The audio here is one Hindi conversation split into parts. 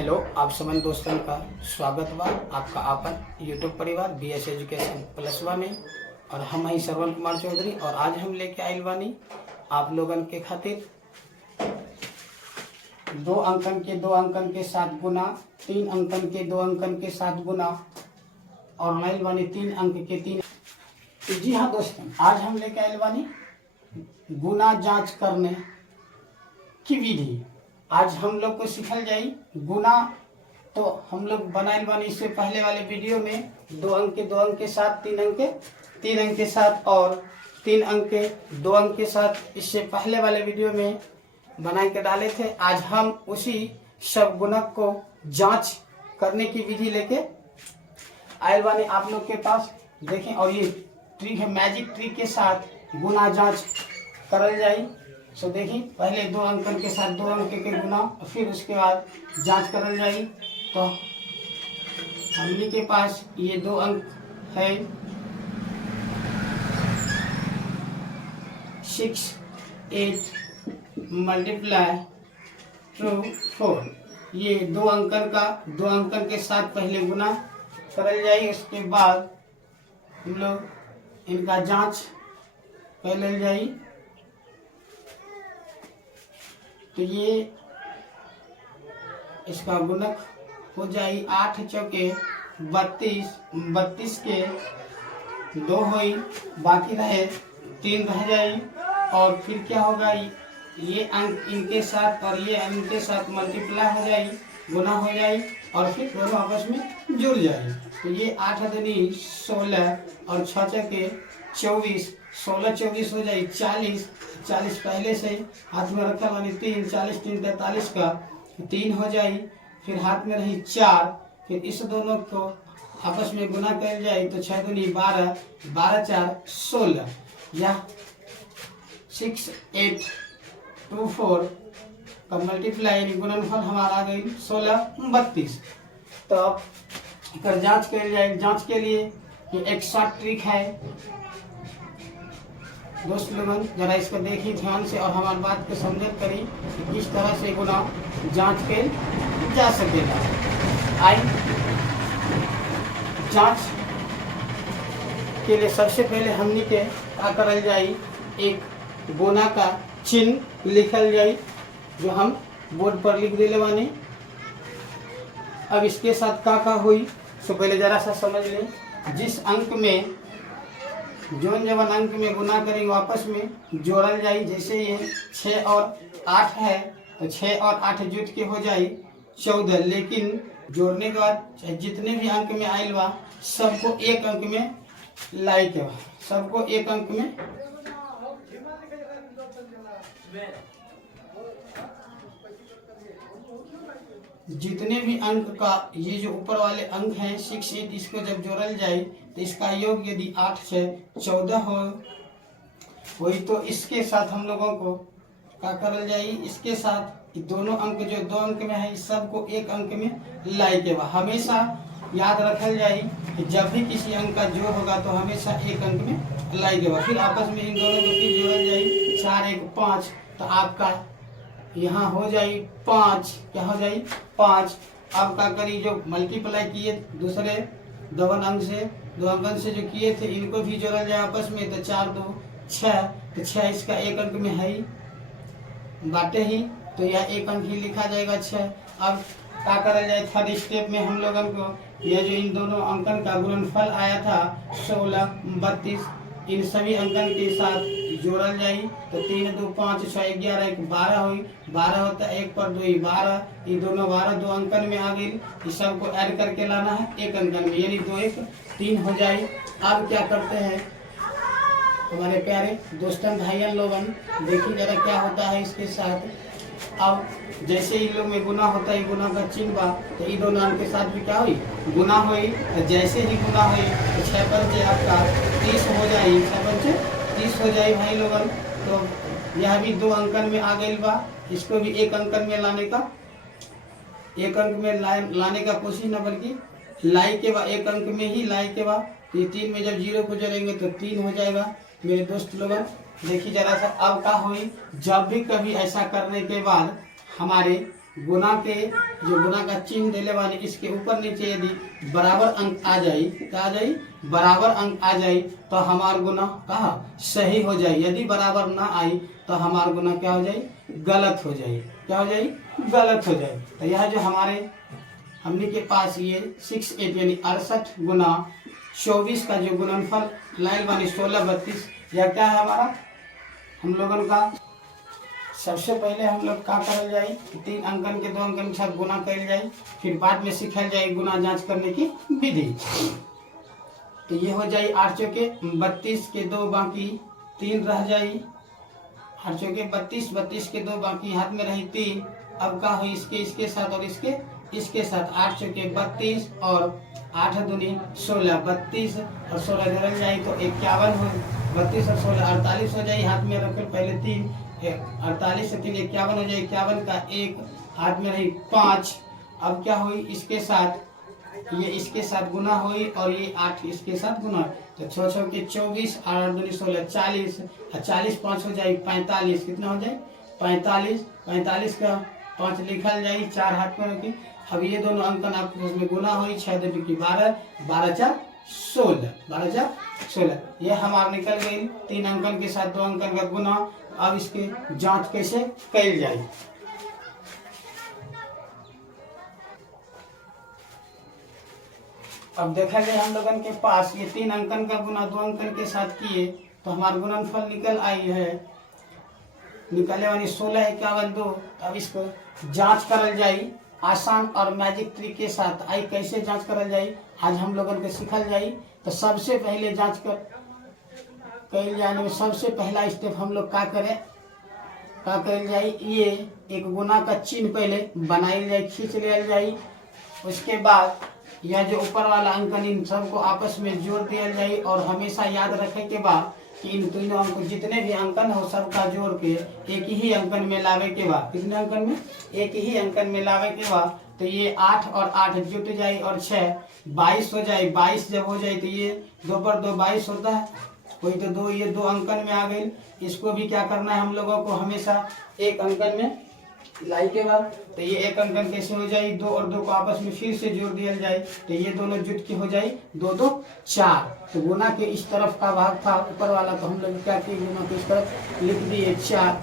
हेलो, आप समन दोस्तन का स्वागत बा। आपका आपन यूट्यूब परिवार BS एजुकेशन प्लसवा में और हम ही श्रवण कुमार चौधरी। और आज हम लेके आइल बानी आप लोगन के खातिर दो अंकन के साथ गुना, 3 अंकन के 2 अंकन के साथ गुना और लाइल बानी 3 अंक के 3। जी हाँ दोस्तों, आज हम लेके आइल बानी गुना जांच करने की विधि। आज हम लोग को सिखल जाई गुना। तो हम लोग बनाइल बानी इससे पहले वाले वीडियो में 2 अंक के 2 अंक के साथ, 3 अंक के 3 अंक के साथ और 3 अंक के 2 अंक के साथ इससे पहले वाले वीडियो में बना के डाले थे। आज हम उसी सब गुणक को जांच करने की विधि लेके आइल बानी आप लोग के पास। देखें, और ये ट्रिक है, मैजिक ट्रिक के साथ गुना जांच करल जाई। सो देखिए, पहले 2 अंकन के साथ 2 अंक के गुना, फिर उसके बाद जांच करल जाई। तो हमनी के पास ये 2 अंक है 6, 8 मल्टीप्लाई टू 4। ये 2 अंकन के साथ पहले गुना करल जाई। उसके बाद हम लोग इनका जांच कर ले जाई। तो ये इसका गुणक हो जाई 8 चौके 32, 32 के 2 होई, बाकी रहे 3 रह जाई। और फिर क्या होगा, ये अंक इनके साथ और ये इनके साथ मल्टीप्लाई हो जाई, गुना हो जाई और फिर दोनों आपस में जुड़ जाए। तो ये 8 दूनी 16 और 6 चौके 24, 16 24 हो जाए 40, 40 पहले से हाथ में रखा मानी 3, 40 3 43 का 3 हो जाए। फिर हाथ में रही 4, फिर इस दोनों को आपस में गुना कर जाए तो 6 दूनी 12, 12 4 16 या 6 8 2 4 का मल्टीप्लाई गुणनफल हमारा आ गई 16 32। तो अब कर जांच कर जाए। जांच के लिए ये एक शॉर्ट ट्रिक है दोस्त लोगन, जरा इसको देखिए ध्यान से और हमारी बात को समझत करी कि किस तरह से गुना जांच के जा सकेगा। आई जांच के लिए सबसे पहले हमनी के क्या करल जाई, एक गुना का चिन्ह लिखल जाई जो हम बोर्ड पर लिख दिले बानी। अब इसके साथ का हुई सो पहले जरा सा समझ लें। जिस अंक में जौन जवन अंक में गुना करेंगे वापस में जोड़ल जाई। जैसे ये 6 और 8 है तो 6 और 8 जुट के हो जाई 14। लेकिन जोड़ने के बाद जितने भी अंक में आयल बा सबको एक अंक में लाई के बा, सबको एक अंक में जितने भी अंक का ये जो ऊपर वाले अंक हैं 6 8, इसको जब जोड़ल जाए तो इसका योग यदि 8 से 14 हो वही, तो इसके साथ हम लोगों को क्या करल जाए, इसके साथ दोनों अंक जो 2 अंक में है इस सबको एक अंक में लाई के बा। हमेशा याद रखल जाए कि जब भी किसी अंक का जोड़ होगा तो हमेशा एक अंक में लाई के बा। फिर आपस में इन दोनों को फिर जोड़ल जाए 4 1 5, तो आपका यहाँ हो जाए 5। क्या हो जाए 5। अब क्या करी, जो मल्टीप्लाई किए दूसरे 2 अंक से 2 अंकन से जो किए थे इनको भी जोड़ल जाए आपस में। तो 4 2 6, तो 6 इसका एक अंक में है ही बाटे ही, तो यह एक अंक ही लिखा जाएगा 6। अब क्या करल जाए, थर्ड स्टेप में हम लोगों को यह जो इन दोनों अंकन का गुणनफल आया था 16 32, इन सभी अंकन के साथ जोड़ल जाई। तो 3 2 5 6 11 1 12 हुई, 12 होता है 1 पर 2 12, ये दोनों 12 2 अंकन में आ गई। इस सबको ऐड करके लाना है एक अंकन में, यानी 2 1 3 हो जाए। अब क्या करते हैं हमारे प्यारे दोस्तन भाइयों लोगन, देखिए जरा क्या होता है इसके साथ। अब जैसे ही लोग में गुना होता है, गुना का चिन्ह बा, तो ये दोनों अंक के साथ भी क्या हुई गुना हुई। तो जैसे ही गुना हुई तो 6 पंचे आपका 30 हो जाए, 6 पंचे 30 हो जाए भाई लोगन। तो यह भी 2 अंकन में आ गई बा, इसको भी एक अंकन में लाने का, एक अंक में लाने का कोशिश न बल्कि लाई के बा, एक अंक में ही लाई के बा। तो ये 3 में जब 0 को जोड़ेंगे तो 3 हो जाएगा मेरे दोस्त लोगन। देखिए जरा सा अब क्या हुई, जब भी कभी ऐसा करने के बाद हमारे गुना के जो गुना का चिन्ह देले वाले इसके ऊपर नीचे यदि बराबर अंक आ जाए, क्या आ जाए, बराबर अंक आ जाए तो हमार गुना कहा सही हो जाए। यदि बराबर ना आई तो हमार गुना क्या हो जाए, गलत हो जाए। क्या हो जाए, गलत हो जाए। तो यह जो हमारे हमने के पास ये 68 यानी 68 गुना 24 का जो गुणनफल लाइल वाली 16 32, यह क्या है हमारा हम लोगों का। सबसे पहले हम लोग क्या करल जाए, 3 अंकन के 2 अंकन के साथ गुना कर जाए, फिर बाद में सीखल जाए गुना जांच करने की विधि। तो ये हो जाए 8 चौके 32 के 2 बाकी 3 रह जाए, 8 चौके 32, 32 के 2 बाकी हाथ में रही 3। अब क्या हुई इसके साथ और इसके साथ 8 चौके 32 और 8 दूनी 16, 32 और 16 जोड़ल जाए तो 51 हो, 32 और 16 48 हो जाए। हाथ में रखे पहले 3, 48 से 3 51 हो जाए, 51 का 1 हाथ में रही 5। अब क्या हुई इसके साथ ये इसके साथ गुना हुई और ये 8 इसके साथ गुना, तो 6 6 के 24 और 8 दूनी 16 40, 40 5 हो जाए 45, कितना हो जाए 45, 45 का 5 लिखल जाए 4 हाथ में रखी। अब ये दोनों अंकन आपको उसमें गुना हुई 6 2 की 12, 12 4 16, 12 4 16, ये हमारा निकल गई 3 अंकन के साथ 2 अंकन का गुना। अब इसके जांच कैसे कल जाए, अब देखा जाए हम लोगन के पास ये 3 अंकन का गुना 2 अंकन के साथ किए तो हमारा गुणनफल निकल आई है, निकले वाली 16 51 2। अब इसको जांच करल जाए आसान और मैजिक ट्रिक के साथ। आई कैसे जांच करल जाए आज हम लोगन के सीखल जाए। तो सबसे पहले जांच कर जाने में सबसे पहला स्टेप हम लोग क्या करें, क्या करल जाए, ये एक गुना का चिन्ह पहले बनाई जाए, खींच लिया जाए। उसके बाद यह जो ऊपर वाला अंकन इन सबको आपस में जोड़ दिया जाए और हमेशा याद रखे के बाद कि इन तीनों अंक जितने भी अंकन हो सबका जोड़ के एक ही अंकन में लावे के बाद, कितने अंकन में, एक ही अंकन में लावे के बाद तो ये 8 और 8 जुट जाए और 6 22 हो जाए। 22 जब हो जाए तो ये 2 पर 2 22 होता है, वही तो 2 ये 2 अंकन में आ गई। इसको भी क्या करना है हम लोगों को हमेशा एक अंकन में लाई के बाद, तो ये एक अंकन कैसे हो जाए, 2 और 2 को आपस में फिर से जोड़ दिया जाए तो ये दोनों जुट के हो जाए 2 2 4। तो गुना के इस तरफ का भाग था ऊपर वाला, तो हम लोग क्या किए गुना के इस तरफ लिख दिए 4,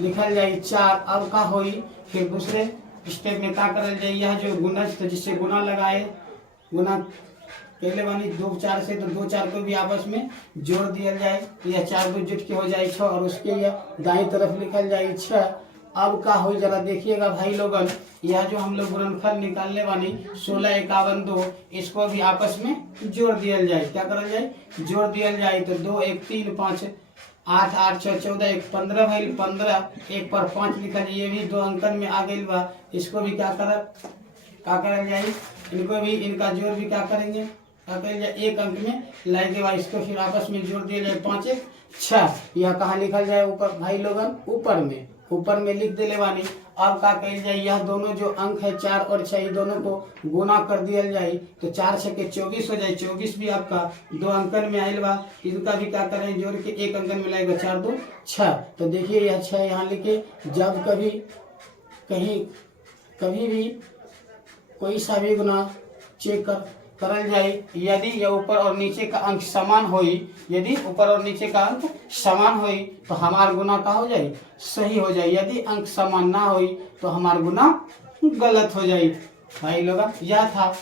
लिखल जाए 4। अब का होई फिर दूसरे स्टेप में क्या करल जाए, यह जो गुणज तो जिससे गुना लगाए, गुना पहले वाली 2 4 से तो 2 4 को भी आपस में जोड़ दिया जाए, यह 4 2 जुट के हो जाए 6 और उसके यह दाई तरफ लिखल जाए 6। अब का हो जरा देखिएगा भाई लोगन, यह जो हम लोग गुणनफल निकालने वाली 16 51 2 इसको भी आपस में जोड़ दिया जाए। क्या करल जाए, जोड़ दिया जाए तो 2 1 3 5 8 8 6 14 1 15 भाई 15 1 पर 5 लिखा जाए, ये भी 2 अंकन में आ गई बा। इसको भी क्या करल जाए, इनको भी इनका जोड़ भी क्या करेंगे, क्या करेंगे एक अंक में लाई के बाद इसको फिर आपस में जोड़ दिया जाए 5 1 6। यह कहाँ लिखल जाए ऊपर भाई लोगन, ऊपर में लिख दे लेवानी। अब क्या कल जाए, यह दोनों जो अंक है 4 और 6 दोनों को गुना कर दिया जाए तो 4 6 के 24 हो जाए। 24 भी आपका 2 अंकन में आयल बा, इनका भी क्या करें जोड़ के एक अंकन में लाएगा 4 2 6। तो देखिए यह 6 यहाँ लिखे, जब कभी भी कोई सा भी गुना चेक करल जाए, यदि यह ऊपर और नीचे का अंक समान होई, यदि ऊपर और नीचे का अंक समान होई तो हमार गुना का हो जाए, सही हो जाए। यदि अंक समान ना होई तो हमार गुना गलत हो जाए। भाई लोग यह था,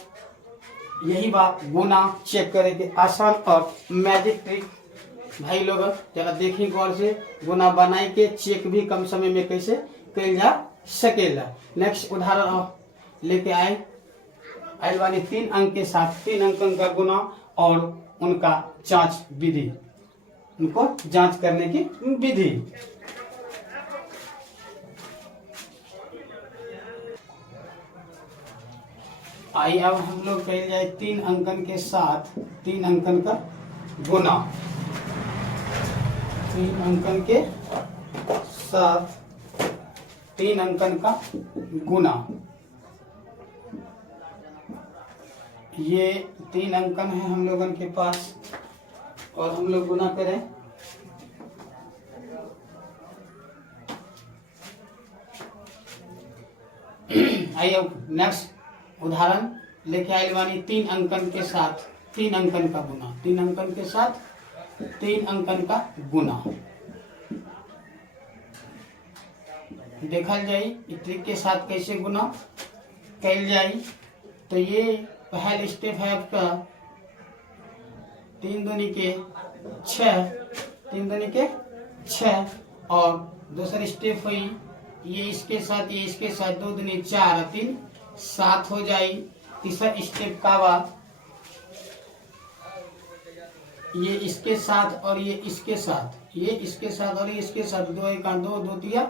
यही बात गुना चेक करे के आसान और मैजिक ट्रिक। भाई लोग जरा देखिए गौर से, गुना बनाए के चेक भी कम समय में कैसे कल जा सकेला। नेक्स्ट उदाहरण लेके आए वाली 3 अंक के साथ 3 अंकन का गुना और उनका जांच विधि, उनको जांच करने की विधि। आइए अब हम लोग कह जाए 3 अंकन के साथ 3 अंकन का गुना, 3 अंकन के साथ 3 अंकन का गुना। ये 3 अंकन है हम लोगन के पास और हम लोग गुना करें। आइए नेक्स्ट उदाहरण लेके आइल बानी 3 अंकन के साथ 3 अंकन का गुना, 3 अंकन के साथ 3 अंकन का गुना। देखल जाई ट्रिक के साथ कैसे गुना कैल जाई। तो ये पहला स्टेप है आपका 3 दूनी के 6, 3 दूनी के 6, और दूसरा स्टेप हुई ये इसके साथ 2 दूनी 4, 3 7 हो जाई। तीसरा स्टेप का बा ये इसके साथ और ये इसके साथ, ये इसके साथ और ये इसके साथ, 2 1 2 2 3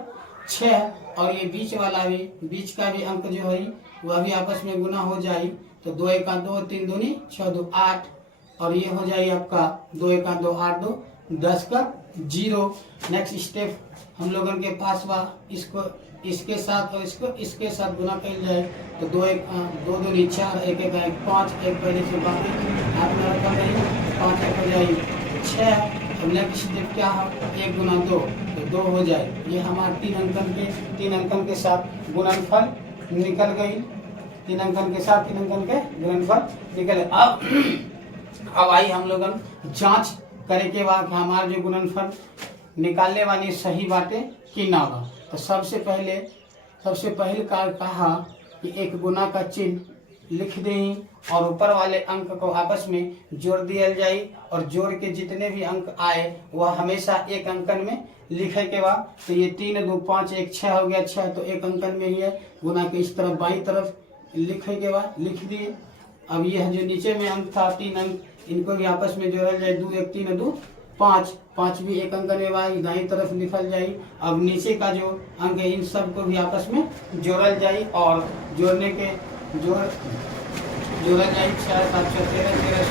6, और ये बीच वाला भी, बीच का भी अंक जो है वह भी आपस में गुना हो जाई। तो 2 1 2 3 दूनी 6 2 8, और ये हो जाए आपका 2 1 2 8 2 10 का 0। नेक्स्ट स्टेप हम लोगों के पास बा इसको इसके साथ और इसको इसके साथ गुना कर जाए। तो 2 1 2 दूनी 4 1 1 1 5, एक पहले से बाकी हाथ में रखा नहीं, 5 1 हो जाए 6। अब नेक्स्ट स्टेप क्या है 1 गुना 2, तो 2 हो जाए। ये हमारे 3 अंकन के साथ गुणनफल निकल गई। 3 अंकन के साथ 3 अंकन के गुणनफल निकले। अब आई हम लोगन जांच करे के बाद हमारे जो गुणनफल निकालने वाली सही बातें कि ना बा। तो सबसे पहले कार्य कहा कि एक गुना का चिन्ह लिख दें और ऊपर वाले अंक को आपस में जोड़ दिया जाए, और जोड़ के जितने भी अंक आए वह हमेशा एक अंकन में लिखे के बाद। तो ये 3 2 5 1 6 हो गया, 6 तो एक अंकन में ही है, गुना के इस तरफ बाईं तरफ लिखे के बाद लिख दिए। अब यह जो नीचे में अंक था 3 अंक, इनको भी आपस में जोड़ा जाए, 2 1 3 2 5, 5 भी एक अंकन में बाई दाई तरफ लिखल जाए। अब नीचे का जो अंक है इन सब को भी आपस में जोड़ल जाए, और जोड़ने के जोड़ा जाए 4 7 13 13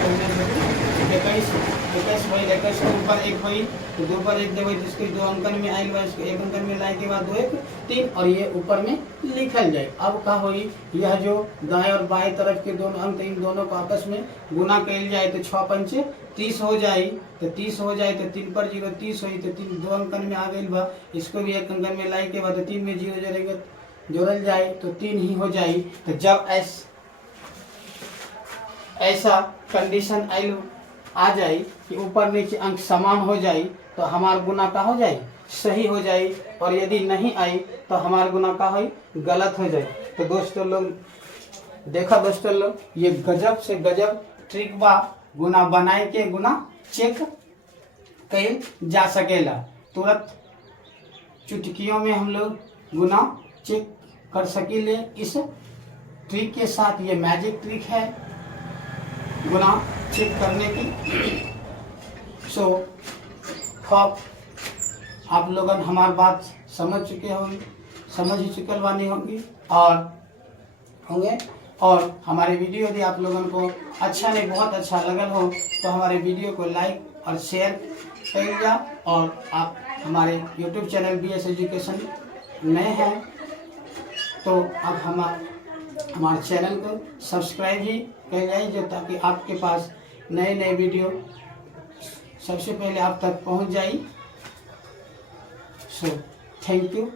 21 भाई 21 के ऊपर 1 भाई, तो 2 पर 1 देवे जिसके 2 अंकन में आयल बा, इसको 1 अंकन में लाए के बाद 2 1 3, और ये ऊपर में लिखल जाए। अब का होई यह जो दाएं और बाएं तरफ के दोनों अंक इन दोनों को आपस में गुना कैल जाए। तो 6 पंचे 30 हो जाए, तो 30 हो जाए तो 3 पर 0 30 हुई, तो 3 2 अंकन में आ गई बा, इसको भी 1 अंकन में लाए के बाद 3 में 0 जोड़ेंगे जोड़ल जाए तो 3 ही हो जाए। तो जब ऐसा कंडीशन आ जाए कि ऊपर नीचे अंक समान हो जाए तो हमारा गुना का हो जाए सही हो जाए, और यदि नहीं आई तो हमारा गुना का हो गलत हो जाए। तो दोस्तों लोग देखा, दोस्तों लोग ये गजब से गजब ट्रिक बा, गुना बनाए के गुना चेक कैल जा सकेला। तुरंत चुटकियों में हम लोग गुना चेक कर सकेले इस ट्रिक के साथ। ये मैजिक ट्रिक है गुना चेक करने की। सो आप लोगन हमारी बात समझ चुके होंगे, समझ ही चुकल वाली होंगी और हमारे वीडियो यदि आप लोगों को अच्छा नहीं बहुत अच्छा लगल हो तो हमारे वीडियो को लाइक और शेयर करिएगा। और आप हमारे YouTube चैनल BS एजुकेशन नए हैं तो अब हमारे चैनल को सब्सक्राइब ही कर जाइए, ताकि आपके पास नए नए वीडियो सबसे पहले आप तक पहुंच जाए। So thank you.